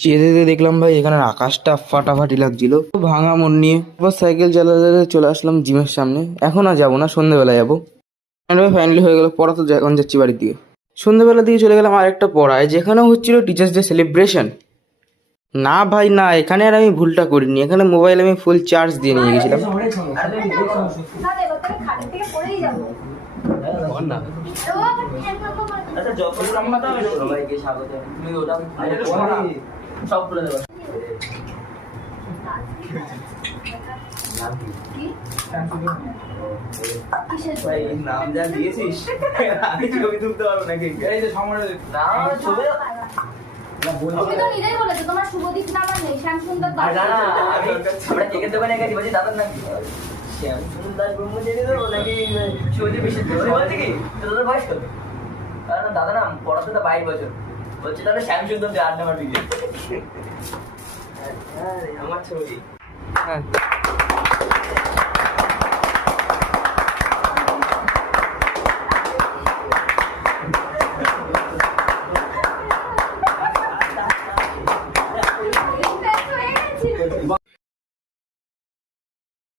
যেতে যেতে দেখলাম ভাই এখানে আকাশটা ফাটাফাটি লাগছিল, ভাঙা মন নিয়ে আবার সাইকেল চালাতে চলে আসলাম জিমের সামনে। এখন আর যাবো না, সন্ধ্যেবেলা যাবো। ফাইনালি হয়ে গেল পড়া, তো এখন যাচ্ছি বাড়ির দিকে। সন্ধ্যেবেলার দিকে চলে গেলাম আরেকটা পড়ায়, যেখানেও হচ্ছিল টিচার্স ডে সেলিব্রেশন। না ভাই না, এখানে আর আমি ভুলটা করিনি, এখানে মোবাইল আমি ফুল চার্জ দিয়ে নিয়ে গেছিলাম। নাম যা দিয়েছিস আমি ছবি তুলতে পারবো নাকি? এই যে সামনে না ছবি তুমি তো নিজেই বলেছো তোমার শুভদীপ নাম নেই, শ্যামসুন্দর দাস। না আমরা কেকের দোকানে গেছি, বলছি দাদার নাম কি? শ্যামসুন্দর দাস ব্রহ্মচারী দেবো নাকি শুভদীপ বিশ্ব বলছে কি তোদের বয়স কত? কারণ দাদা নাম পড়াতে তো 22 বছর, বলছে তাহলে শ্যামসুন্দর দে 8 নাম্বার দিকে। আমার ছবি। হ্যাঁ